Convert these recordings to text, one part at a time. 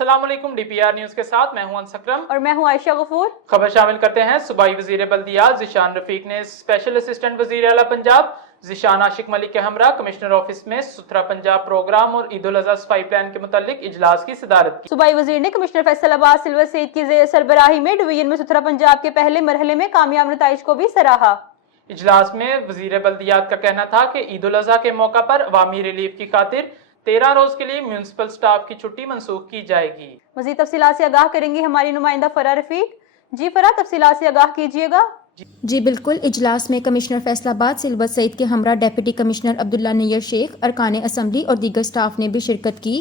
अस्सलाम वालेकुम, DPR news के साथ मैं हूं अंस अकरम और मैं हूं आयशा गफूर। खबर शामिल करते हैं। सूबाई वजीर बल्दियात ज़ीशान रफीक ने स्पेशल असिस्टेंट वजीर आला पंजाब ज़ीशान आशिक मलिक के हमरा कमिश्नर ऑफिस में सुथरा पंजाब प्रोग्राम और ईद उल अज़हा सफाई प्लान के मुतालिक इजलास की सदारत की। सूबाई वजीर ने कमिश्नर फैसल अब्बास सिल्वर सईद की सरबराही में डिवीजन में सुथरा पंजाब के पहले मरहले में कामयाब नताइज को भी सराहा। इजलास में वजीर बल्दियात का कहना था कि ईद उल अज़हा के मौका पर अवामी रिलीफ की खातिर 13 रोज के लिए म्यूनिसिपल स्टाफ की छुट्टी मंसूख की जाएगी। मज़ीद तफसीलात से आगाह करेंगी हमारी नुमाइंदा फरा रफीक। जी फरा, तफसीलात से आगाह कीजिएगा। जी बिल्कुल। इजलास में कमिश्नर फैसलाबाद सिल्वर सईद के हमरा डेप्यूटी कमिश्नर अब्दुल्ला नैयर शेख, अरकान असम्बली और दीगर स्टाफ ने भी शिरकत की।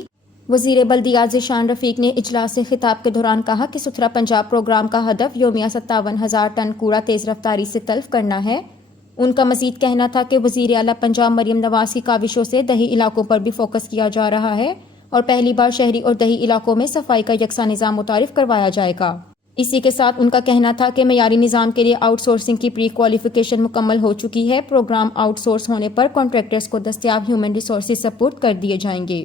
वजीर बल्दियात ज़ीशान रफीक ने इजलास से खिताब के दौरान कहा कि सुथरा पंजाब प्रोग्राम का हदफ योमिया 57,000 टन कूड़ा तेज़ रफ्तारी से तल्फ करना है। उनका मजीद कहना था कि वज़ीर आला पंजाब मरियम नवाज की काविशों से दही इलाकों पर भी फोकस किया जा रहा है और पहली बार शहरी और दही इलाकों में सफाई का यकसा निज़ाम मुतारिफ करवाया जाएगा। इसी के साथ उनका कहना था कि मयारी निज़ाम के लिए आउटसोर्सिंग की प्री क्वालिफिकेशन मुकम्मल हो चुकी है। प्रोग्राम आउटसोर्स होने पर कॉन्ट्रैक्टर्स को दस्तियाब ह्यूमन रिसोर्सेज सपोर्ट कर दिए जाएंगे।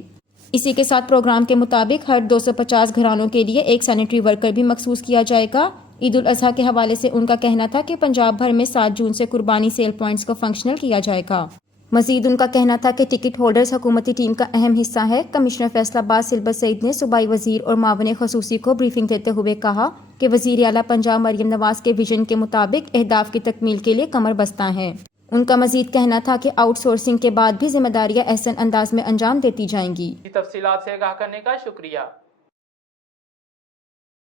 इसी के साथ प्रोग्राम के मुताबिक हर 250 घरानों के लिए एक सैनिटरी वर्कर भी मखसूस किया जाएगा। ईद उल अज़हा के हवाले से उनका कहना था कि पंजाब भर में 7 जून से कुर्बानी सेल पॉइंट्स को फंक्शनल किया जाएगा। मजीद उनका कहना था कि टिकट होल्डर्स हुकूमती टीम का अहम हिस्सा है। कमिश्नर फैसलाबाद सिल्वर सईद ने सूबाई वजीर और मावन खसूसी को ब्रीफिंग देते हुए कहा कि वजीर आला पंजाब मरियम नवाज के विजन के मुताबिक अहदाफ की तकमील के लिए कमर बस्ता है। उनका मजीद कहना था कि आउटसोर्सिंग के बाद भी जिम्मेदारियां एहसन अंदाज में अंजाम देती जाएंगी। तफसीलात से आगाह करने का शुक्रिया।